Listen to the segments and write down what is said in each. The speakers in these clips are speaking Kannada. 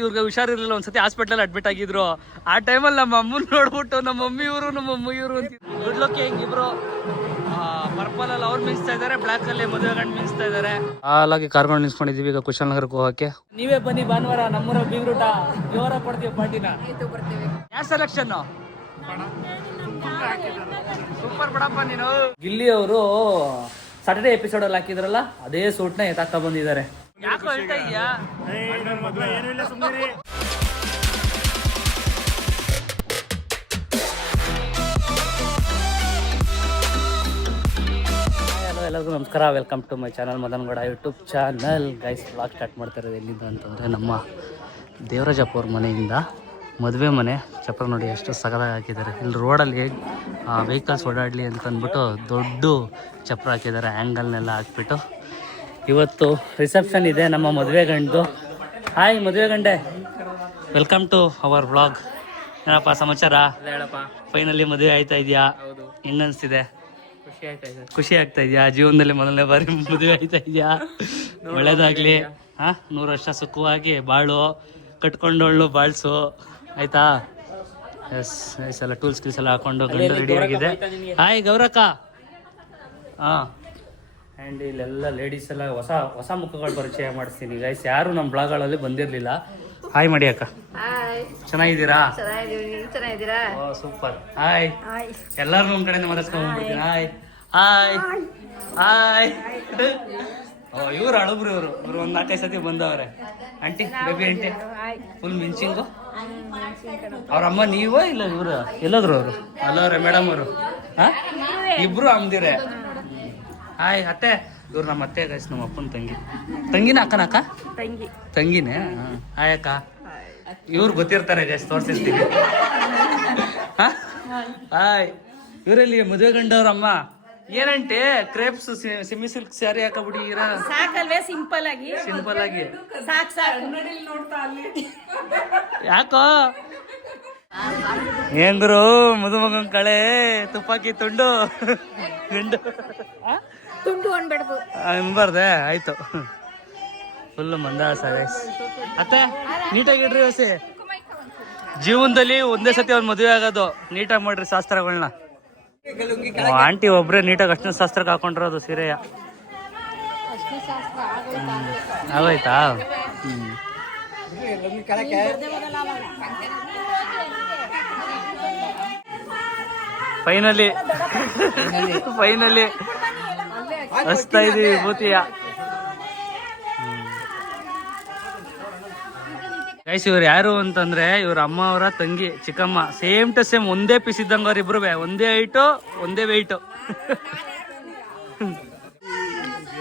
ಇವ್ರಿಗೆ ಹುಷಾರಿರ್ಲಿಲ್ಲ, ಒಂದ್ಸತಿ ಹಾಸ್ಪಿಟಲ್ ಅಡ್ಮಿಟ್ ಆಗಿದ್ರು. ಆ ಟೈಮಲ್ಲಿ ನಮ್ಮ ಅಮ್ಮನ ನೋಡ್ಬಿಟ್ಟು ನಮ್ಮ ಮಮ್ಮಿ ಇವರು ನಮ್ಮ ಅಮ್ಮ ಇವರು ಅಂತ ಗುಡ್ಲೋಕೆ ಹಿಂಗಿಬ್ರು ಪರ್ಪಲ್ ಅಲ್ಲಿ ಅವ್ರು ಮಿಂಚ್ತಾ ಇದಾರೆ, ಬ್ಲಾಕ್ ಅಲ್ಲಿ ಮದುವೆ ಗಂಡು ಮಿಂಚ್ತಾ ಇದಾರೆ. ಹಾಲಾಗಿ ಕಾರ್ಕೊಂಡು ನಿಲ್ಸ್ಕೊಂಡಿದೀವಿ ಈಗ ಕುಶಾಲನಗರಕ್ಕೆ ಹೋಗಕ್ಕೆ. ನೀವೇ ಬನ್ನಿ ಭಾನುವಾರ ನಮ್ಮೂರ ಬೀಗ್ರೂಟ ಜೋರ ಕೊಡ್ತೀವಿ ಪಾರ್ಟಿನ. ಯಾವ ಸೆಲೆಕ್ಷನ್ ಸೂಪರ್ ಬಡಪ್ಪ ನೀನು. ಗಿಲ್ಲಿ ಅವರು ಸಾಟರ್ಡೆ ಎಪಿಸೋಡ್ ಅಲ್ಲಿ ಹಾಕಿದ್ರಲ್ಲ ಅದೇ ಸೂಟ್ನ ಎತ್ತಾಕ ಬಂದಿದ್ದಾರೆ. ಯಾಕೋ ಹೇಳ್ತಾ ಇದೀಯಾ? ಎಲ್ಲರಿಗೂ ನಮಸ್ಕಾರ, welcome to my channel Madan Gowda YouTube channel. Guys vlog start ಮಾಡ್ತಾ ಇರೋದು ಎಲ್ಲಿಂದ ಅಂತಂದರೆ ನಮ್ಮ ದೇವರಾಜಪ್ಪ ಅವ್ರ ಮನೆಯಿಂದ. ಮದುವೆ ಮನೆ ಚಪ್ರ ನೋಡಿ ಎಷ್ಟು ಸಗದಾಗಿ ಹಾಕಿದ್ದಾರೆ. ಇಲ್ಲಿ ರೋಡಲ್ಲಿ ವೆಹಿಕಲ್ಸ್ ಓಡಾಡಲಿ ಅಂತ ಅಂದ್ಬಿಟ್ಟು ದೊಡ್ಡ ಚಪ್ರ ಹಾಕಿದ್ದಾರೆ, ಆ್ಯಂಗಲ್ನೆಲ್ಲ ಹಾಕ್ಬಿಟ್ಟು. ಇವತ್ತು ರಿಸೆಪ್ಷನ್ ಇದೆ ನಮ್ಮ ಮದುವೆ ಗಂಡು. ಹಾಯ್ ಮದುವೆ ಗಂಡೆ, ವೆಲ್ಕಮ್ ಟು ಅವರ್ ವ್ಲಾಗ್. ಏನಪ್ಪ ಸಮಾಚಾರ? ಹೇಳಪ್ಪ. ಫೈನಲಿ ಮದುವೆ ಆಯ್ತಾ ಇದೆಯಾ? ಹೆಂಗ ಅನಿಸ್ತಿದೆ? ಖುಷಿ ಆಗ್ತಾ ಇದೆಯಾ? ಜೀವನದಲ್ಲಿ ಮೊದಲನೇ ಬಾರಿ ಮದುವೆ ಆಯ್ತಾ ಇದೆಯಾ? ಒಳ್ಳೇದಾಗ್ಲಿ. 100 ವರ್ಷ ಸುಖವಾಗಿ ಬಾಳು, ಕಟ್ಕೊಂಡವಳು ಬಾಳ್ಸು, ಆಯ್ತಾ? ಎಸ್ ಎಸ್ ಎಲ್ಲ ಟೂಲ್ಸ್ ಗಿಲ್ಸ್ ಎಲ್ಲ ಹಾಕೊಂಡು ಗಂಡು ರೆಡಿ ಆಗಿದೆ. ಹಾಯ್ ಗೌರಕ್ಕ. ಆ್ಯಂಡ್ ಇಲ್ಲೆಲ್ಲ ಲೇಡೀಸ್ ಎಲ್ಲ ಹೊಸ ಹೊಸ ಮುಖಗಳು ಪರಿಚಯ ಮಾಡಿಸ್ತೀನಿ ಗೈಸ್. ಯಾರು ನಮ್ಮ ಬ್ಲಾಗ್ಗಳಲ್ಲಿ ಬಂದಿರಲಿಲ್ಲ. ಹಾಯ್ ಮಾಡಿ ಅಕ್ಕ. ಚೆನ್ನಾಗಿದ್ದೀರಾ? ಸೂಪರ್. ಹಾಯ್. ಎಲ್ಲರೂ ನಮ್ಮ ಕಡೆಯಿಂದ ಮಾತಾಡ್ಸ್ಕೊಂಡ್ಬಿಡ್ತೀನಿ. Hi hi hi. ಇವ್ರು ಅಳುಬ್ರು, ಇವರು ಒಂದು 4-5 ಸತಿ ಬಂದವ್ರೆ. ಆಂಟಿ, ಬೇಬಿ ಆಂಟಿ, ಫುಲ್ ಮಿಂಚಿಂಗು. ಅವ್ರಮ್ಮ ನೀವೋ ಇಲ್ಲ ಇವರು ಎಲ್ಲೋದ್ರು? ಅವರು ಅಲ್ಲವ್ರೆ ಮೇಡಮ್ ಅವರು. ಇಬ್ರು ಅಮ್ದಿರೆ. ಹಾಯ್ ಅತ್ತೆ. ಇವ್ರು ನಮ್ಮ ಅತ್ತೆ ಗೈಸ್, ನಮ್ಮ ಅಪ್ಪನ ತಂಗಿನ ಅಕ್ಕ ತಂಗಿನೇ. ಹಾಯ್ ಅಕ್ಕ. ಇವ್ರು ಗೊತ್ತಿರ್ತಾರೆ ಗೈಸ್, ತೋರಿಸ್ತೀವಿ. ಹಾಯ್. ಇವರಲ್ಲಿ ಮದುವೆ ಗಂಡವ್ರಮ್ಮ. ಏನಂటే ಕ್ರೇಪ್ಸ್ ಸೆಮಿ ಸಿಲ್ಕ್ ಸ್ಯಾರಿ ಹಾಕಬಿಡಿ. ಸಾಕಲ್ವೇ? ಸಿಂಪಲ್ ಆಗಿ ಯಾಕೋ ಏಂದ್ರು ಮದುಮಗನ್ ಕಳೆ ತುಪ್ಪಾಕಿ ತುಂಡು ಅನ್ಬಾರ್ದೆ. ಆಯ್ತು, ಫುಲ್ ಮಂದಾಸ ಗೈಸ್. ಅತ್ತೆ ನೀಟಾಗಿಡ್ರಿ ಹೊಸಿ. ಜೀವನದಲ್ಲಿ ಒಂದೇ ಸತಿ ಅವ್ರ ಮದುವೆ ಆಗೋದು. ನೀಟಾಗಿ ಮಾಡ್ರಿ ಶಾಸ್ತ್ರಗಳನ್ನ. ಆಂಟಿ ಒಬ್ರೆ ನೀಟಾಗಿ ಅಷ್ಟೇ ಶಾಸ್ತ್ರಕ್ಕೆ ಹಾಕೊಂಡಿರೋದು ಸೀರೆಯ. ಆಗೋಯ್ತಾ? ಫೈನಲಿ ಹಚ್ತಾ ಇದೀವಿ ಭೂತಿಯ. ಗೈಸ್ ಇವ್ರು ಯಾರು ಅಂತಂದ್ರೆ ಇವ್ರ ಅಮ್ಮ ಅವರ ತಂಗಿ ಚಿಕ್ಕಮ್ಮ. ಸೇಮ್ ಟು ಸೇಮ್ ಒಂದೇ ಪೀಸ್ ಇದ್ದಂಗ ಅವ್ರ ಇಬ್ರು. ಒಂದೇ ಹೈಟು ಒಂದೇ ವೆಯ್ಟು.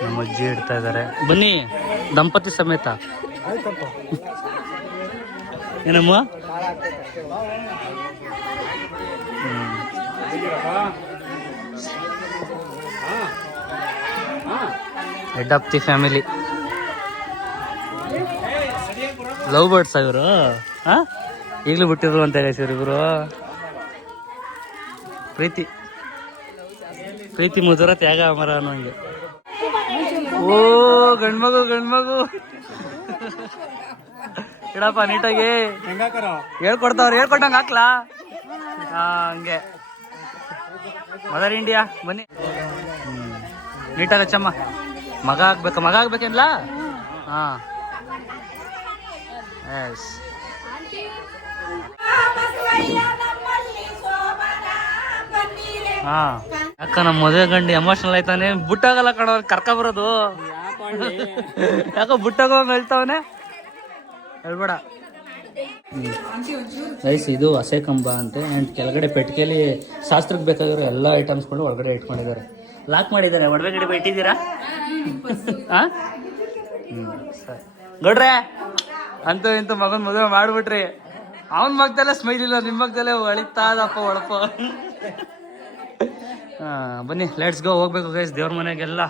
ನಮ್ಮ ಅಜ್ಜಿ ಇಡ್ತಾ ಇದಾರೆ. ಬನ್ನಿ ದಂಪತಿ ಸಮೇತ. ಏನಮ್ಮ? Head of the family. Love birds ಇವರು. ಈಗಲೂ ಬಿಟ್ಟಿರು ಅಂತ ಹೇಳಿ ಇವರು. ಪ್ರೀತಿ ಮಧುರ ತ್ಯಾಗ ಅಮರ ಅನ್ನೋಂಗೆ. ಓ ಗಂಡ್ಮಗು ಇಡಪ್ಪ ನೀಟಾಗಿ ಹೇಳ್ಕೊಟ್ಟಂಗ ಹಾಕ್ಲಾ? ಹಂಗೆ ಮದರ್ ಇಂಡಿಯಾ. ಬನ್ನಿ ನೀಟಾಗಿ ಹಚ್ಚಮ್ಮ. ಮಗ ಆಗ್ಬೇಕೇನ್ಲ? ಎಸ್. ಅಕ್ಕ ನಮ್ಮ ಮದುವೆ ಗಂಡು ಎಮೋಷನಲ್ ಆಯ್ತಾನೆ. ಬುಟ್ಟಾಗಲ್ಲ ಕಣ ಕರ್ಕ ಬರೋದು. ಯಾಕೋ ಬುಟ್ಟಾಗ ಹೇಳ್ತಾವನೆ. ಹೇಳ್ಬೇಡ ಗೈಸ್. ಇದು ಹಸೆ ಕಂಬ ಅಂತೆ. ಆ್ಯಂಡ್ ಕೆಳಗಡೆ ಪೆಟ್ಟಿಗೆಲಿ ಶಾಸ್ತ್ರಕ್ಕೆ ಬೇಕಾಗಿರೋ ಎಲ್ಲ ಐಟಮ್ಸ್ಗಳು ಒಳಗಡೆ ಇಟ್ಕೊಂಡಿದ್ದಾರೆ. ಲಾಕ್ ಮಾಡಿದ್ದಾರೆ. ಒಡವೆ ಗಿಡವೆ ಇಟ್ಟಿದ್ದೀರಾ? ಸರಿ ಗೌಡ್ರೆ. ಅಂತೂ ಇಂತೂ ಮಗನ ಮದುವೆ ಮಾಡ್ಬಿಟ್ರಿ. ಅವನ ಮಗದಲ್ಲೇ ಸ್ಮೈಲ್ ಇಲ್ಲ, ನಿಮ್ಮ ಮಗದಲ್ಲೇ ಅಳಿತಾದಪ್ಪ ಒಳಪ. ಬನ್ನಿ ಲೆಟ್ಸ್ ಗೋ. ಹೋಗ್ಬೇಕು ಗೈಸ್. ದೇವ್ರ ಮನೆಗೆಲ್ಲ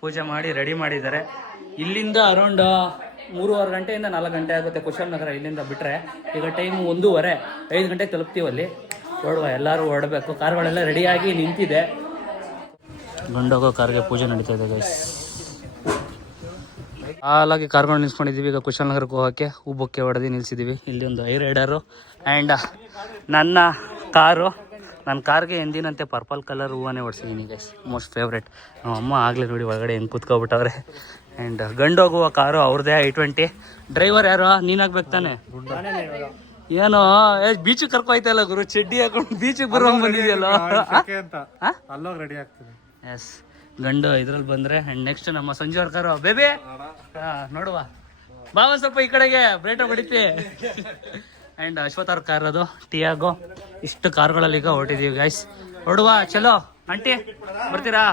ಪೂಜೆ ಮಾಡಿ ರೆಡಿ ಮಾಡಿದ್ದಾರೆ. ಇಲ್ಲಿಂದ ಅರೌಂಡ್ 3:30 ಗಂಟೆಯಿಂದ 4 ಗಂಟೆ ಆಗುತ್ತೆ ಕುಶಾಲನಗರ. ಇಲ್ಲಿಂದ ಬಿಟ್ಟರೆ ಈಗ ಟೈಮು 1:15, 5 ಗಂಟೆಗೆ ತಲುಪ್ತೀವಲ್ಲಿ. ಹೊರಡುವ, ಎಲ್ಲರೂ ಹೊರಡಬೇಕು. ಕಾರ್ಗಳೆಲ್ಲ ರೆಡಿಯಾಗಿ ನಿಂತಿದೆ. ಗಂಡೋಗೋ ಕಾರ್ಗೆ ಪೂಜೆ ನಡೀತಾ ಇದೆ ಗೈಸ್. ಹಾಲಾಗಿ ಕಾರ್ಗಳು ನಿಲ್ಸ್ಕೊಂಡಿದ್ದೀವಿ. ಈಗ ಕುಶಾಲನಗರಕ್ಕೆ ಹೋಗೋಕ್ಕೆ ಹೂಬೊಕ್ಕೆ ಹೊಡೆದು ನಿಲ್ಸಿದ್ದೀವಿ. ಇಲ್ಲಿ ಒಂದು ಹೈ ರೈಡರು ಆ್ಯಂಡ್ ನನ್ನ ಕಾರು. ನನ್ನ ಕಾರ್ಗೆ ಎಂದಿನಂತೆ ಪರ್ಪಲ್ ಕಲರ್ ಹೂವನ್ನೇ ಹೊಡ್ಸಿದ್ದೀನಿ ಗೈಸ್, ಮೋಸ್ಟ್ ಫೇವ್ರೇಟ್. ನಮ್ಮ ಅಮ್ಮ ಆಗಲೇ ನೋಡಿ ಒಳಗಡೆ ಹೆಂಗೆ ಕೂತ್ಕೊಬಿಟ್ಟವ್ರೆ. ಆ್ಯಂಡ್ ಗಂಡು ಹೋಗುವ ಕಾರು ಅವ್ರದ್ದೇ I-20. ಡ್ರೈವರ್ ಯಾರು? ನೀನಾಗ್ಬೇಕು ತಾನೆ? ಏನೋ ಬೀಚಿಗೆ ಕರ್ಕೊಯ್ತಲ್ಲ ಗುರು, ಚಡ್ಡಿ ಹಾಕೊಂಡು ಬೀಚಿಗೆ ಬರುವಂಗೆ ಬಂದಿದೆಯಲ್ಲ. ಎಸ್, ಗಂಡು ಇದ್ರಲ್ಲಿ ಬಂದರೆ. ಆ್ಯಂಡ್ ನೆಕ್ಸ್ಟ್ ನಮ್ಮ ಸಂಜು ಅವ್ರ ಕಾರು ಬೇಬಿ. ನೋಡುವ ಬಾ ಒಂದು ಸ್ವಲ್ಪ ಈ ಕಡೆಗೆ, ಬ್ರೇಟ ಹೊಡಿತಿ. ಆ್ಯಂಡ್ ಅಶ್ವಥ್ ಅವ್ರ ಕಾರ್ ಅದು ಟಿಯಾಗೋ. ಇಷ್ಟು ಕಾರ್ಗಳಲ್ಲಿ ಈಗ ಹೊರಟಿದ್ದೀವಿ ಗೈಸ್. ಹೊಡುವ ಚಲೋ ಆಂಟಿ, ಬರ್ತೀರಾ?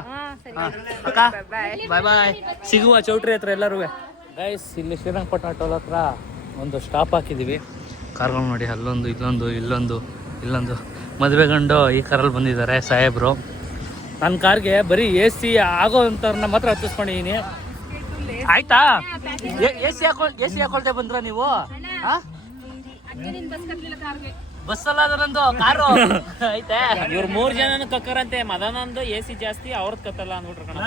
ಅಕ್ಕ ಬಾಯ್ ಬಾಯ್, ಸಿಗುವ ಚೌಟ್ರಿ ಹತ್ರ ಎಲ್ಲರೂ ಗೈಸ್. ಇಲ್ಲಿ ಶ್ರೀರಂಗಪಟ್ಟಣ ಟೋಲ್ ಹತ್ರ ಒಂದು ಸ್ಟಾಪ್ ಹಾಕಿದ್ದೀವಿ. ಕಾರ್ಗಳು ನೋಡಿ, ಅಲ್ಲೊಂದು, ಇಲ್ಲೊಂದು ಮದುವೆ ಗಂಡು ಈ ಕಾರಲ್ಲಿ ಬಂದಿದ್ದಾರೆ ಸಾಹೇಬ್ರು. ನನ್ನ ಕಾರ್ಗೆ ಬರೀ AC ಆಗೋ ಅಂಥವ್ರನ್ನ ಮಾತ್ರ ಹತ್ತಿಸ್ಕೊಂಡಿದ್ದೀನಿ. ಆಯ್ತಾ? AC ಹಾಕೊಳ್ತೆ ಬಂದ್ರ ನೀವು? ಬಸ್ಸಲ್ಲ ಅದು ನಂದು ಕಾರು ಐತೆ. ಇವ್ರು 3 ಜನನು ಕಕ್ಕರಂತೆ, ಮದನಂದು AC ಜಾಸ್ತಿ, ಅವ್ರದ್ದು ಕತ್ತಲ್ಲ ಅಂದ್ಬಿಟ್ರು ಕಣ.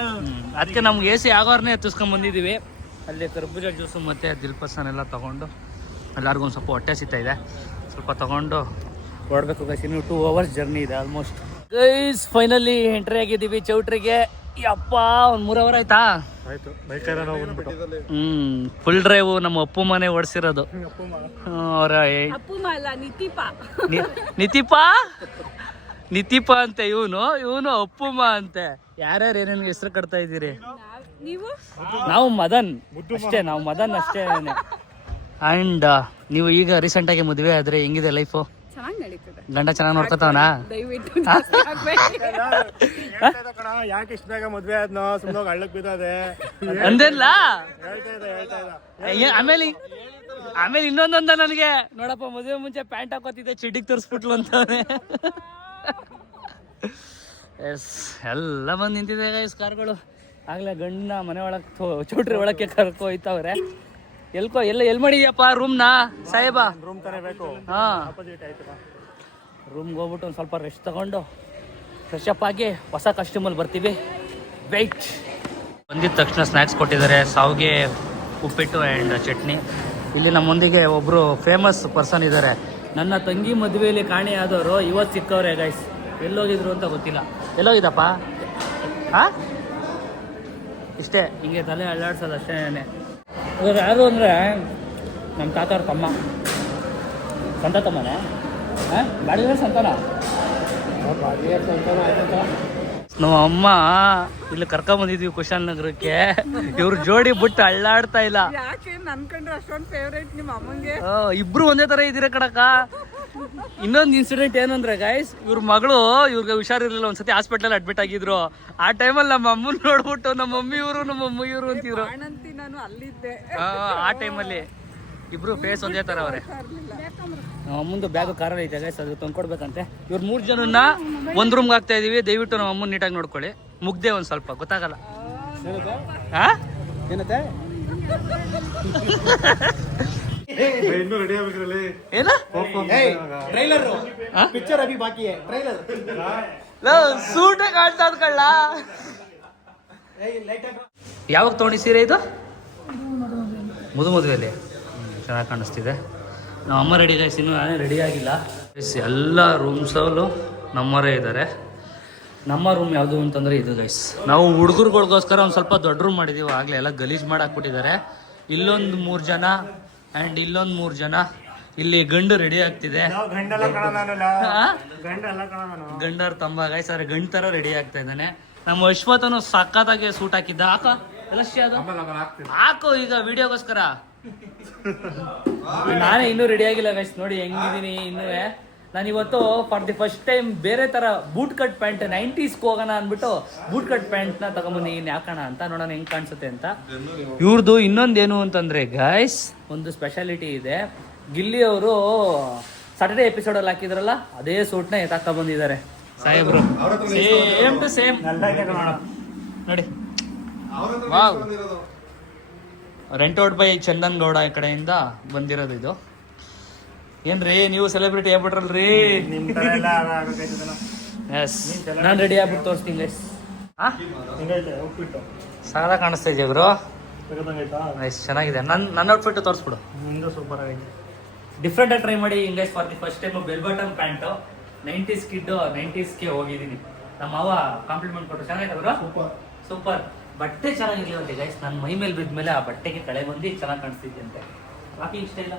ಅದಕ್ಕೆ ನಮ್ಗೆ AC ಆಗೋರ್ನೇ ಹತ್ತಿಸ್ಕೊಂಡ್ ಬಂದಿದ್ದೀವಿ. ಅಲ್ಲಿ ಕರ್ಬೂಜ ಜ್ಯೂಸು ಮತ್ತು ದಿಲ್ಪಸನ್ನೆಲ್ಲ ತೊಗೊಂಡು ಎಲ್ಲರಿಗೂ ಒಂದು ಸ್ವಲ್ಪ ಹೊಟ್ಟೆ ಸಿಗ್ತಾ ಇದೆ, ಸ್ವಲ್ಪ ತೊಗೊಂಡು ಹೊರಡ್ಬೇಕು ಗೈಸ್. ಇನ್ನು 2 hours ಜರ್ನಿ ಇದೆ ಆಲ್ಮೋಸ್ಟ್ ಗೈಸ್. ಫೈನಲಿ ಎಂಟ್ರಿ ಆಗಿದ್ದೀವಿ ಚೌಟ್ರಿಗೆ. ಯಪ್ಪ, ಒಂದು 3 hour ಆಯ್ತಾ? ಫುಲ್ ಡ್ರೈವ್ ನಮ್ಮ ಅಪ್ಪು ಮನೆ ಓಡಿಸಿರೋದು. ಅವರ ನಿತಿಪ ಅಂತೆ, ಇವನು ಅಪ್ಪುಮ್ಮ ಅಂತೆ. ಯಾರ್ಯಾರು ಏನೇನು ಹೆಸರು ಕಟ್ತಾ ಇದ್ದೀರಿ? ನಾವು ಮದನ್ ಅಷ್ಟೇ. ಆ್ಯಂಡ್ ನೀವು ಈಗ ರೀಸೆಂಟಾಗಿ ಮದುವೆ ಆದರೆ ಹೆಂಗಿದೆ ಲೈಫು? ಗಂಡ ಚೆನ್ನಾಗಿ ನೋಡ್ಕೊತಾವನ? ಯಾಕೆ ಇಷ್ಟ ಬೇಗ ಮದ್ವೆ ಆದ್ನೋ, ಸುಮ್ಮನೆ ಹಳ್ಳಕ್ ಬಿದ್ದದೆ ಅಂದಿಲ್ಲ. ಆಮೇಲೆ ಇನ್ನೊಂದೊಂದ ನನಗೆ, ನೋಡಪ್ಪ ಮದುವೆ ಮುಂಚೆ ಪ್ಯಾಂಟ್ ಹಾಕೋತಿದ್ದೆ, ಚಿಡ್ಡಿಗೆ ತೋರಿಸ್ಬಿಟ್ಲು ಅಂತವನೇ. ಎಸ್, ಎಲ್ಲ ಬಂದು ನಿಂತಿದೆ ಗೈಸ್ ಕಾರ್ಗಳು. ಆಗ್ಲೇ ಗಂಡನ ಮನೆ ಒಳಗೆ ಚೌಟ್ರಿ ಒಳಕ್ಕೆ ಕರ್ಕೊಯ್ತವ್ರೆ. ಎಲ್ಲಿ ಮಾಡಿದ್ಯಪ್ಪ ರೂಮ್ನ ಸಾಹೇಬ? ರೂಮ್ ತಾನೇ ಬೇಕು. ರೂಮ್ಗೆ ಹೋಗ್ಬಿಟ್ಟು ಒಂದು ಸ್ವಲ್ಪ ರೆಸ್ಟ್ ತಗೊಂಡು ಫ್ರೆಶ್ ಅಪ್ ಆಗಿ ಹೊಸ ಕಸ್ಟಮಲ್ಲಿ ಬರ್ತೀವಿ. ವೆಯ್ಟ್. ಬಂದಿದ್ದ ತಕ್ಷಣ ಸ್ನ್ಯಾಕ್ಸ್ ಕೊಟ್ಟಿದ್ದಾರೆ, ಸಾವಿಗೆ, ಉಪ್ಪಿಟ್ಟು ಆ್ಯಂಡ್ ಚಟ್ನಿ. ಇಲ್ಲಿ ನಮ್ಮೊಂದಿಗೆ ಒಬ್ಬರು ಫೇಮಸ್ ಪರ್ಸನ್ ಇದ್ದಾರೆ. ನನ್ನ ತಂಗಿ ಮದುವೆಯಲ್ಲಿ ಕಾಣೆಯಾದವರು ಇವತ್ತು ಸಿಕ್ಕವ್ರೆ ಗೈಸ್. ಎಲ್ಲೋಗಿದ್ರು ಅಂತ ಗೊತ್ತಿಲ್ಲ. ಎಲ್ಲೋಗಿದ್ದಪ್ಪ? ಇಷ್ಟೇ, ಹಿಂಗೆ ತಲೆ ಅಲ್ಲಾಡ್ಸೋದು ಅಷ್ಟೇ. ಇವ್ರು ಯಾರು ಅಂದರೆ ನಮ್ಮ ತಾತವ್ರ ತಮ್ಮ, ಸ್ವಂತ ತಮ್ಮನೇ. ಬಾಡಿಗೆ ಸಂತಾನ. ನಮ್ಮ ಅಮ್ಮ ಇಲ್ಲಿ ಕರ್ಕೊಂಬಂದಿದ್ವಿ ಕುಶಾಲನಗರಕ್ಕೆ. ಇವ್ರು ಜೋಡಿ ಬಿಟ್ಟು ಅಳ್ಳಾಡ್ತಾ ಇಲ್ಲ. ಇಬ್ರು ಒಂದೇ ತರ ಇದ್ದೀರ ಕಣಕ್ಕ. ಇನ್ನೊಂದು ಇನ್ಸಿಡೆಂಟ್ ಏನಂದ್ರೆ ಗೈಸ್, ಇವ್ರ ಮಗಳು, ಇವ್ರಿಗೆ ಹುಷಾರಿರ್ಲಿಲ್ಲ, ಒಂದ್ಸತಿ ಹಾಸ್ಪಿಟಲ್ ಅಡ್ಮಿಟ್ ಆಗಿದ್ರು. ಆ ಟೈಮಲ್ಲಿ ನಮ್ಮ ಅಮ್ಮನ್ ನೋಡ್ಬಿಟ್ಟು ನಮ್ಮ ಮಮ್ಮಿ ಇವರು, ನಮ್ಮ ಅಮ್ಮ ಇವರು ಅಂತಿದ್ರು. ಆ ಟೈಮಲ್ಲಿ ಇಬ್ರು ಫೇಸ್ ಒಂದೇ ತರ ಅವ್ರೆ. ನಮ್ಮ ಅಮ್ಮಂದು ಬ್ಯಾಗ್ ಕಾರಲ್ಲಿ ಐತೆ ಗೈಸ್, ಅದು ತಂದ್ಕೊಡ್ಬೇಕಂತೆ. ಇವ್ರು 3 ಜನನ್ನ ಒಂದ್ ರೂಮ್ಗೆ ಹಾಕ್ತಾ ಇದೀವಿ. ದಯವಿಟ್ಟು ನಮ್ಮ ಅಮ್ಮನ ನೀಟಾಗಿ ನೋಡ್ಕೊಳ್ಳಿ. ಮುಗ್ದೆ ಒಂದ್ ಸ್ವಲ್ಪ ಗೊತ್ತಾಗಲ್ಲ. ಸೂಟೇ ಕಾಣ್ತಾ ಕಳ್ಳ. ಯಾವಾಗ ತಗೊಂಡಿ ಸೀರೆ ಇದು? ಮದುವೆಯಲ್ಲಿ ಚೆನ್ನಾಗಿ ಕಾಣಿಸ್ತಿದೆ. ನಮ್ಮ ಅಮ್ಮ ರೆಡಿ ಗೈಸ್, ಇನ್ನೂ ನಾನೇ ರೆಡಿ ಆಗಿಲ್ಲ. ಎಲ್ಲ ರೂಮ್ಸಲ್ಲೂ ನಮ್ಮವರೇ ಇದ್ದಾರೆ. ನಮ್ಮ ರೂಮ್ ಯಾವುದು ಅಂತಂದರೆ ಇದು ಗೈಸ್. ನಾವು ಹುಡುಗರುಗಳಿಗೋಸ್ಕರ ಒಂದು ಸ್ವಲ್ಪ ದೊಡ್ಡ ರೂಮ್ ಮಾಡಿದ್ದೀವಿ. ಆಗಲೇ ಎಲ್ಲ ಗಲೀಜು ಮಾಡಿ ಹಾಕ್ಬಿಟ್ಟಿದ್ದಾರೆ. ಇಲ್ಲೊಂದು 3 ಜನ ಆ್ಯಂಡ್ ಇಲ್ಲೊಂದು 3 ಜನ. ಇಲ್ಲಿ ಗಂಡು ರೆಡಿ ಆಗ್ತಿದೆ. ಗಂಡರ ತಮ್ಮ ಗೈಸ್, ಅರೆ ಗಂಡು ಥರ ರೆಡಿ ಆಗ್ತಾ ಇದ್ದಾನೆ. ನಮ್ಮ ಅಶ್ವಥನು ಸಖತ್ತಾಗಿ ಸೂಟ್ ಹಾಕಿದ್ದ. ಹಾಕು ಈಗ ವಿಡಿಯೋಗೋಸ್ಕರ. ನಾನೇ ಇನ್ನೂ ರೆಡಿ ಆಗಿಲ್ಲ ಗೈಸ್, ನೋಡಿ ಹೆಂಗಿದ್ದೀನಿ ಇನ್ನೂ. ನಾನು ಇವತ್ತು ಫಾರ್ ದಿ ಫಸ್ಟ್ ಟೈಮ್ ಬೇರೆ ಥರ ಬೂಟ್ ಕಟ್ ಪ್ಯಾಂಟ್, 90s ಹೋಗೋಣ ಅಂದ್ಬಿಟ್ಟು ಬೂಟ್ ಕಟ್ ಪ್ಯಾಂಟ್ನ ತಗೊಂಬಂದಿದ್ದೀನಿ. ಹಾಕೋಣ ಅಂತ, ನೋಡೋಣ ಹೆಂಗೆ ಕಾಣಿಸುತ್ತೆ ಅಂತ. ಇವ್ರದ್ದು ಇನ್ನೊಂದೇನು ಅಂತಂದರೆ ಗೈಸ್, ಒಂದು ಸ್ಪೆಷಾಲಿಟಿ ಇದೆ. ಗಿಲ್ಲಿ ಅವರು ಸಾಟರ್ಡೆ ಎಪಿಸೋಡಲ್ಲಿ ಹಾಕಿದ್ರಲ್ಲ, ಅದೇ ಸೂಟ್ನ ಎತ್ತಾಕ್ತಾ ಬಂದಿದ್ದಾರೆ ಸಾಹೇಬ್ರು. ಸೇಮ್ ಟು ಸೇಮ್ ನೋಡಿ. ವಾವ್, ರೆಂಟೌಟ್ ಬೈ ಚಂದನ್ ಗೌಡ ಈ ಕಡೆಯಿಂದ ಬಂದಿರೋದು ಇದು. ಏನ್ರಿ ನೀವು ಸೆಲೆಬ್ರಿಟಿ ಆಗ್ಬಿಟ್ರಲ್ರಿ? ಎಸ್, ನಾನು ರೆಡಿ ಆಗ್ಬಿಟ್ಟು ತೋರಿಸ್ತೀನಿ ಗೈಸ್. ಸಾಲ ಕಾಣಿಸ್ತಾ ಇದೆಯಾ ಗುರು? ತೆಗೆದಂಗಾಯ್ತಾ ನೈಸ್, ಚೆನ್ನಾಗಿದೆ. ನನ್ನ ಔಟ್ಫಿಟ್ ತೋರಿಸ್ಬಿಡು. ನಿಂದು ಸೂಪರ್ ಆಗೈತೆ. ಡಿಫ್ರೆಂಟ್ ಆಗಿ ಟ್ರೈ ಮಾಡಿ English for the first time bell button pants 90s ಕಿಡ್ 90sಗೆ ಹೋಗಿದ್ದೀನಿ. ನಮ್ಮ ಅವ್ವ ಕಾಂಪ್ಲಿಮೆಂಟ್ ಕೊಟ್ಟರು, ಚೆನ್ನಾಗಿದೆ ಬ್ರೋ, ಸೂಪರ್. ಸೂಪರ್. ಬಟ್ಟೆ ಚೆನ್ನಾಗಿರ್ಲಿವಂತೆ ಗೈಸ್, ನನ್ನ ಮೈ ಮೇಲೆ ಬಿದ್ದ ಮೇಲೆ ಆ ಬಟ್ಟೆಗೆ ಕಳೆ ಬಂದು ಚೆನ್ನಾಗಿ ಕಾಣಿಸ್ತಿದ್ದೆ ಅಂತೆ. ಬಾಕಿ ಇಷ್ಟ ಇಲ್ಲ,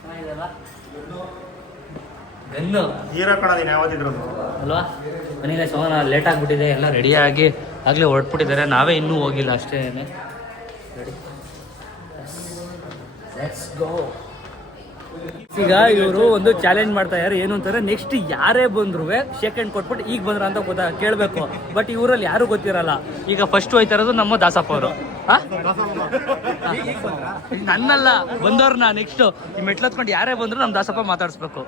ಚೆನ್ನಾಗಿದೆಲ್ಲ. ಗನ್ನು ಹೀರೋ ಕಣ ನೀನು ಯಾವತ್ತಿದ್ರು ಅಲ್ವಾ? ಮನೇಲಿ ಸೋನ ಲೇಟ್ ಆಗಿಬಿಟ್ಟಿದೆ, ಎಲ್ಲ ರೆಡಿಯಾಗಿ ಆಗಲೇ ಹೊರಟ್ಬಿಟ್ಟಿದ್ದಾರೆ. ನಾವೇ ಇನ್ನೂ ಹೋಗಿಲ್ಲ ಅಷ್ಟೇ. Ready, let's go. ಈಗ ಇವರು ಒಂದು ಚಾಲೆಂಜ್ ಮಾಡ್ತಾ ಇದ್ದಾರೆ. ಏನು ಅಂತಾರೆ, ನೆಕ್ಸ್ಟ್ ಯಾರೇ ಬಂದ್ರು ಶೇಕ್ ಹ್ಯಾಂಡ್ ಕೊಟ್ಬಿಟ್ಟು ಈಗ ಬಂದ್ರ ಅಂತ ಕೇಳಬೇಕು. ಬಟ್ ಇವರಲ್ಲಿ ಯಾರು ಗೊತ್ತಿರಲ್ಲ. ಈಗ ಫಸ್ಟ್ ಹೋಯ್ತಾ ಇರೋದು ನಮ್ಮ ದಾಸಪ್ಪ ಅವರು. ನನ್ನಲ್ಲ, ಬಂದವ್ರನ್ನ ನೆಕ್ಸ್ಟ್ ಈ ಮೆಟ್ಲತ್ಕೊಂಡು ಯಾರೇ ಬಂದ್ರು ನಮ್ಮ ದಾಸಪ್ಪ ಮಾತಾಡಿಸ್ಬೇಕು.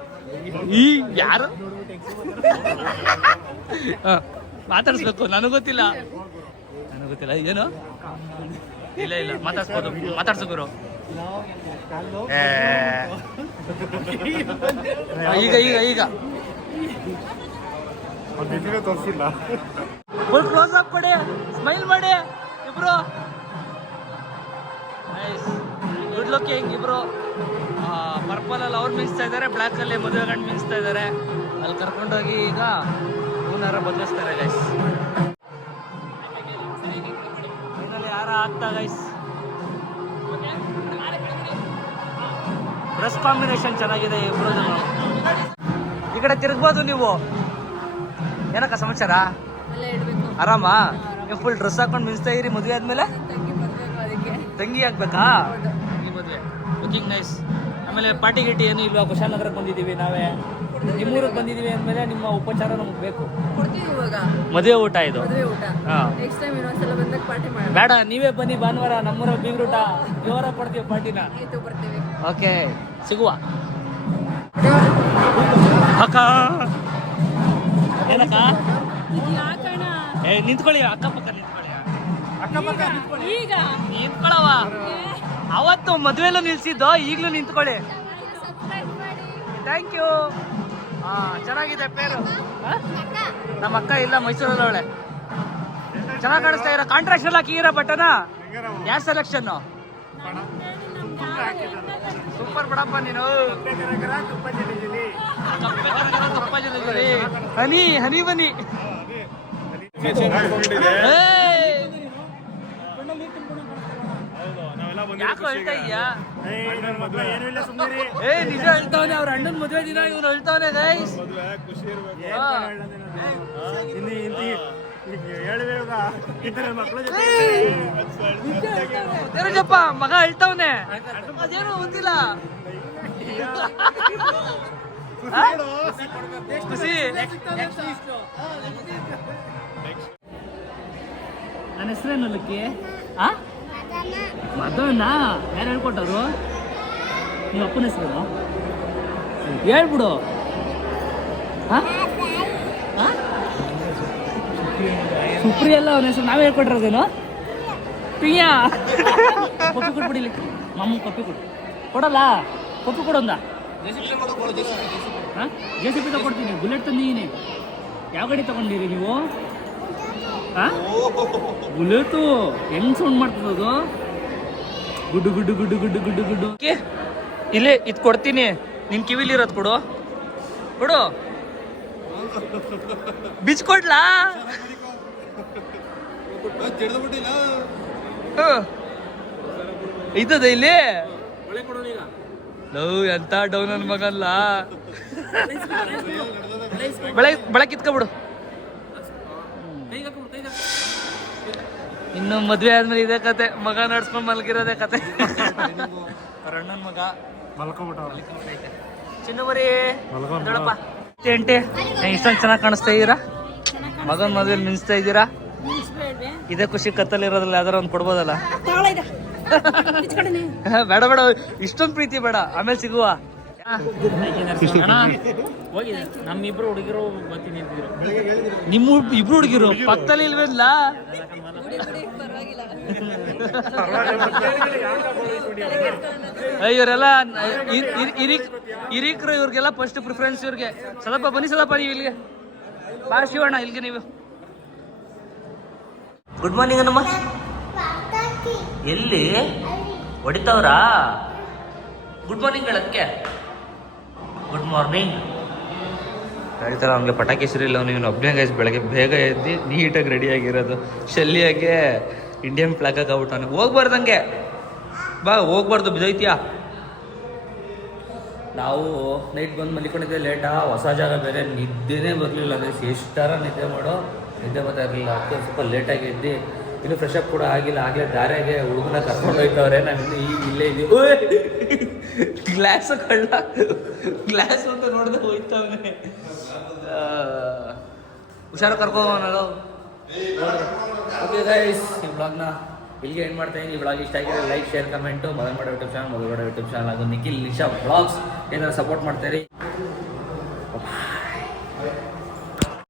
ಈ ಯಾರು ಮಾತಾಡಿಸ್ಬೇಕು, ನನಗೆ ಗೊತ್ತಿಲ್ಲ ಏನು. ಇಲ್ಲ ಇಲ್ಲ, ಮಾತಾಡ್ಸ್ಬೋದು, ಮಾತಾಡ್ಸೋ ಗುರು. ಈಗ ಈಗ ಈಗ ತೋರಿಸಿಲ್ಲ. ಫುಲ್ ಕ್ಲೋಸ್ ಅಪ್ ಕೊಡಿ, ಸ್ಮೈಲ್ ಮಾಡಿ ಇಬ್ರು. ಗುಡ್ ಲುಕಿಂಗ್ ಇಬ್ರು. ಪರ್ಪಲ್ ಅಲ್ಲಿ ಅವ್ರು ಮಿಂಚ್ತಾ ಇದ್ದಾರೆ, ಬ್ಲ್ಯಾಕ್ ಅಲ್ಲಿ ಮದುವೆ ಗಂಡು ಮಿಂಚ್ತಾ ಇದ್ದಾರೆ. ಅಲ್ಲಿ ಕರ್ಕೊಂಡೋಗಿ ಈಗ ಹೂನಾರ ಬದಲಿಸ್ತಾರೆ ಗೈಸ್. ಫೈನಲಿ ಯಾರ ಆಗ್ತಾ ಗೈಸ್. ಡ್ರೆಸ್ ಕಾಂಬಿನೇಷನ್ ಚೆನ್ನಾಗಿದೆ ಇಬ್ರು. ಈ ಕಡೆ ತಿರುಗ್ಬೋದು ನೀವು. ಏನಕ್ಕ ಸಮಾಚಾರ? ಆರಾಮ? ನೀವು ಫುಲ್ ಡ್ರೆಸ್ ಹಾಕೊಂಡು ಮಿಂಚ್ತಾ ಇರಿ. ಮದುವೆ ಆದ್ಮೇಲೆ ತಂಗಿ ಆಗ್ಬೇಕಾ? ಈ ಮದುವೆ ಲುಕಿಂಗ್ ನೈಸ್. ಆಮೇಲೆ ಪಾರ್ಟಿ ಗಿಟಿ ಏನು ಇಲ್ವಾ? ಕುಶಾಲನಗರಕ್ಕೆ ಬಂದಿದ್ದೀವಿ ನಾವೇ, ನಿಮ್ಮೂರಿಗೆ ಬಂದಿದ್ದೀವಿ ಅಂದಮೇಲೆ ನಿಮ್ಮ ಉಪಚಾರ ನಮಗೆ ಬೇಕು. ಮದುವೆ ಊಟ ಇದು. ಬೇಡ, ನೀವೇ ಬನ್ನಿ ಭಾನುವಾರ ನಮ್ಮೂರ ಬೀಗ್ರೂಟ ಜೋರ ಕೊಡ್ತೀವಿ ಪಾರ್ಟಿನ. ಓಕೆ, ಸಿಗುವ. ಅಕ್ಕ ಏನಕ್ಕ? ನಿಂತ್ಕೊಳ್ಳಿ, ಅಕ್ಕಪಕ್ಕ ನಿಂತ್ಕೊಳ್ಳಿ. ನಿಂತ್ಕೊಳ್ಳವ. ಅವತ್ತು ಮದುವೆಲ್ಲೂ ನಿಲ್ಸಿದ್ದು, ಈಗಲೂ ನಿಂತ್ಕೊಳ್ಳಿ. Thank you. ಚೆನ್ನಾಗಿದೆ ಪೇರು. ನಮ್ಮ ಅಕ್ಕ ಇಲ್ಲ, ಮೈಸೂರಲ್ಲಿ ಅವಳೆ. ಚೆನ್ನಾಗಿ ಕಾಣಿಸ್ತಾ ಇರೋ ಕಾಂಟ್ರಾಕ್ಟ್ ಎಲ್ಲ ಹಾಕಿರೋ ಬಟ್ಟನ. ಯಾವ ಸೆಲೆಕ್ಷನ್? ಸೂಪರ್ ಬಿಡಪ್ಪ ನೀನು. ಹನಿ ಹನಿ ಬನ್ನಿ. ಯಾಕೋ ಹೇಳ್ತಾ ಇದೀಯಾ? ನಿಜ ಹೇಳ್ತಾವನೆ. ಅವ್ರ ಅಣ್ಣನ ಮದುವೆ ದಿನ ಇವ್ನು ಹೇಳ್ತಾವನೆ ಗೈಸ್. ದೇವರಾಜಪ್ಪ ಮಗ ಹೇಳ್ತಾವನೆ, ಅದೇನು ಗೊತ್ತಿಲ್ಲ. ಖುಷಿ. ನನ್ನ ಹೆಸರೇನು ಲಕ್ಕಿ? ಮದನ ಯಾರು ಹೇಳ್ಕೊಟ್ಟರು? ನೀವು ಅಪ್ಪನ ಹೆಸರು ಹೇಳ್ಬಿಡು. ಸುಪ್ರಿಯ ಅಲ್ಲ ಅವನ ಹೆಸರು, ನಾವೇ ಹೇಳ್ಕೊಟ್ಟಿರೋದೇನು? ಪ್ರಿಯಾ. ಕಪ್ಪಿ ಕೊಟ್ಬಿಡಿಲಿ, ಮಾಮೂಲಿ ಕಪ್ಪಿ ಕೊಡು. ಕೊಡಲ್ಲ, ಕಪ್ಪಿ ಕೊಡೊಂದ. JCB ತಗೊಡ್ತೀನಿ, ಬುಲೆಟ್ ತಂದಿದ್ದೀನಿ. ಯಾವ ಗಾಡಿ ತಗೊಂಡಿರಿ ನೀವು? ಬುಲೆಟು ಹೆಂಗ್ ಸೌಂಡ್ ಮಾಡ್ತದದು? ಗುಡ್ಡು ಗುಡ್ಡು ಗುಡ್ಡು ಗುಡ್ಡು ಗುಡ್ಡು ಗುಡ್ಡು. ಇಲ್ಲೇ ಇದು ಕೊಡ್ತೀನಿ, ನಿನ್ ಕಿವಿಲಿರೋದು ಕೊಡು. ಕೊಡು, ಬಿಚ್ಕೊಡ್ಲಾ? ಇದ್ದದ ಇಲ್ಲಿ ಲವ್ ಎಂತ ಡೌನ್ ನನ್ ಮಗಲ್ಲ. ಬೆಳಗ್ಗೆ ಕಿತ್ಕೊಬಿಡು. ಇನ್ನು ಮದ್ವೆ ಆದ್ಮೇಲೆ ಇದೇ ಕತೆ, ಮಗ ನಡ್ಸ್ಕೊಂಡ್ ಮಲ್ಗಿರೋದೇ ಕತೆ. ಅವ್ರ ಅಣ್ಣನ ಮಗ ಚಿನ್ನು ಬರೀ ದೊಡ್ಡಪ್ಪ ಎಂಟೆ. ಇಷ್ಟೊಂದು ಚೆನ್ನಾಗಿ ಕಾಣಿಸ್ತಾ ಇದ್ದೀರಾ, ಮಗನ್ ಮದ್ವೆಲಿ ಮಿಂಚ್ತಾ ಇದ್ದೀರಾ. ಇದೇ ಖುಷಿ ಕತ್ತಲಿರೋದ್ರಲ್ಲಿ ಯಾವ್ದಾರ ಒಂದು ಕೊಡ್ಬೋದಲ್ಲ? ಬೇಡ ಬೇಡ, ಇಷ್ಟೊಂದು ಪ್ರೀತಿ ಬೇಡ, ಆಮೇಲೆ ಸಿಗುವ. ನಮ್ಮಿಬ್ರು ಹುಡುಗಿರು ಗೊತ್ತಿ ನಿಂತಿದ್ರು. ನಿಮ್ಮ ಇಬ್ರು ಹುಡುಗಿರು ಪಕ್ಕದಲ್ಲಿ ಇಲ್ವೇನ್ಲ? ಇವರೆಲ್ಲ ಹಿರೀಕರು, ಇವ್ರಿಗೆಲ್ಲ ಫಸ್ಟ್ ಪ್ರಿಫರೆನ್ಸ್ ಇವ್ರಿಗೆ. ಸದಪ್ಪ ಬನ್ನಿ, ಸದಪ್ಪ ನೀವು ಇಲ್ಲಿಗೆ ಬಾ. ಶಿವಣ್ಣ ಇಲ್ಲಿಗೆ ನೀವು. Good morning Annamma. ಎಲ್ಲಿ ಹೊಡಿತಾವ್ರಾ? ಗುಡ್ ಮಾರ್ನಿಂಗ್ ಹೇಳೋದಕ್ಕೆ. ಗುಡ್ ಮಾರ್ನಿಂಗ್ ಹೇಳ್ತಾರೆ. ಅವ್ನಿಗೆ ಪಟಾಕಿ ಸಿರಿಲ್ಲ, ನೀವು ಒಬ್ಬನೇ ಗೈಸ್ ಬೆಳಗ್ಗೆ ಬೇಗ ಎದ್ದು ನೀಟಾಗಿ ರೆಡಿಯಾಗಿರೋದು. ಶೆಲ್ಲಿಯಾಗೆ ಇಂಡಿಯನ್ ಫ್ಲಾಗ್ ಹಾಕ್ಬಿಟ್ಟು ಅವನಿಗೆ ಹೋಗ್ಬಾರ್ದಂಗೆ. ಬಾ ಹೋಗ್ಬಾರ್ದು, ಬಿದ್ದೋಯ್ತೀಯಾ. ನಾವು ನೈಟ್ ಬಂದು ಮಲಿಕೊಂಡಿದ್ದೆ ಲೇಟಾ, ಹೊಸ ಜಾಗ ಬೇರೆ, ನಿದ್ದೆನೇ ಬರಲಿಲ್ಲ. ಅಂದರೆ ಎಷ್ಟಾರ ನಿದ್ದೆ ಮಾಡೋ, ನಿದ್ದೆ ಬರ್ತಾ ಇರಲಿಲ್ಲ. ಅದಕ್ಕೆ ಸ್ವಲ್ಪ ಲೇಟಾಗಿ ಎದ್ದು ಇನ್ನೂ ಫ್ರೆಶ್ ಅಪ್ ಕೂಡ ಆಗಿಲ್ಲ. ಆಗಲೇ ದಾರ್ಯಾಗೆ ಹುಡುಗನ ಕರ್ಕೊಂಡು ಹೋಯ್ತವ್ರೆ. ನಾನು ಈಗ ಇಲ್ಲೇ ಇದ್ದೀವಿ. ಗ್ಲಾಸು ಕಳ್ಳ, ಗ್ಲಾಸ್ ಅಂತ ನೋಡಿದ್ರೆ ಹೋಯ್ತವನೇ. ಹುಷಾರು ಕರ್ಕೋನಲ್ಲ. ಓಕೆ ಗೈಸ್, ಈ ಬ್ಲಾಗ್ನ ಇಲ್ಲಿಗೆ ಎಂಡ್ ಮಾಡ್ತಾ ಇದ್ದೀನಿ. ಈ ಬ್ಲಾಗ್ ಇಷ್ಟ ಆಗಿದೆ ಲೈಕ್, ಶೇರ್, ಕಮೆಂಟು. ಮದನ್ ಮಾಡೋ ಯೂಟ್ಯೂಬ್ ಚಾನಲ್, ಮದನ್ ಮಾಡೋ ಯೂಟ್ಯೂಬ್ ಚಾನಲ್ ಹಾಗೂ ನಿಖಿಲ್ ನಿಶಾ ಬ್ಲಾಗ್ಸ್ ಏನಾದ್ರು ಸಪೋರ್ಟ್ ಮಾಡ್ತಾಯಿರಿ.